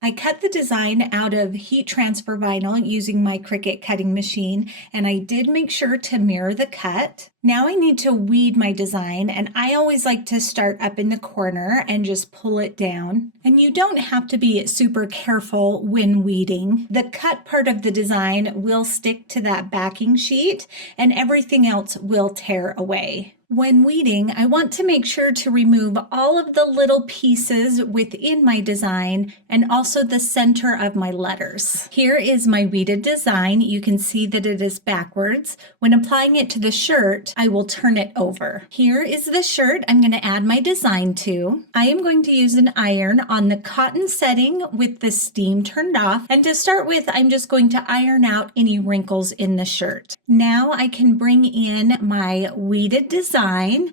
I cut the design out of heat transfer vinyl using my Cricut cutting machine, and I did make sure to mirror the cut. Now I need to weed my design, and I always like to start up in the corner and just pull it down. And you don't have to be super careful when weeding. The cut part of the design will stick to that backing sheet, and everything else will tear away. When weeding, I want to make sure to remove all of the little pieces within my design and also the center of my letters. Here is my weeded design. You can see that it is backwards. When applying it to the shirt, I will turn it over. Here is the shirt I'm going to add my design to. I am going to use an iron on the cotton setting with the steam turned off. And to start with, I'm just going to iron out any wrinkles in the shirt. Now I can bring in my weeded design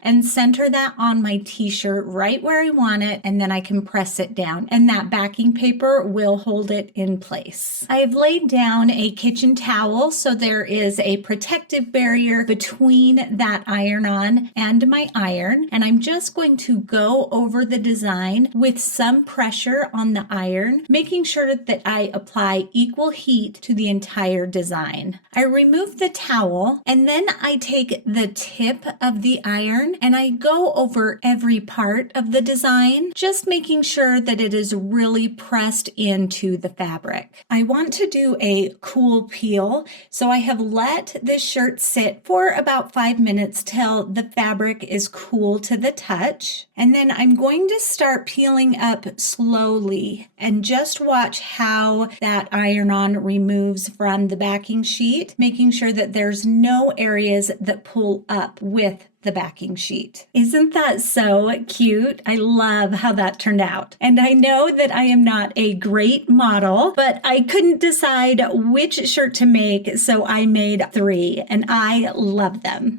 and center that on my t-shirt right where I want it, and then I can press it down, and that backing paper will hold it in place. I have laid down a kitchen towel so there is a protective barrier between that iron-on and my iron, and I'm just going to go over the design with some pressure on the iron, making sure that I apply equal heat to the entire design. I remove the towel, and then I take the tip of the iron and I go over every part of the design, just making sure that it is really pressed into the fabric. I want to do a cool peel, so I have let this shirt sit for about 5 minutes till the fabric is cool to the touch. And then I'm going to start peeling up slowly and just watch how that iron-on removes from the backing sheet, making sure that there's no areas that pull up with the backing sheet. Isn't that so cute? I love how that turned out. And I know that I am not a great model, but I couldn't decide which shirt to make, so I made 3, and I love them.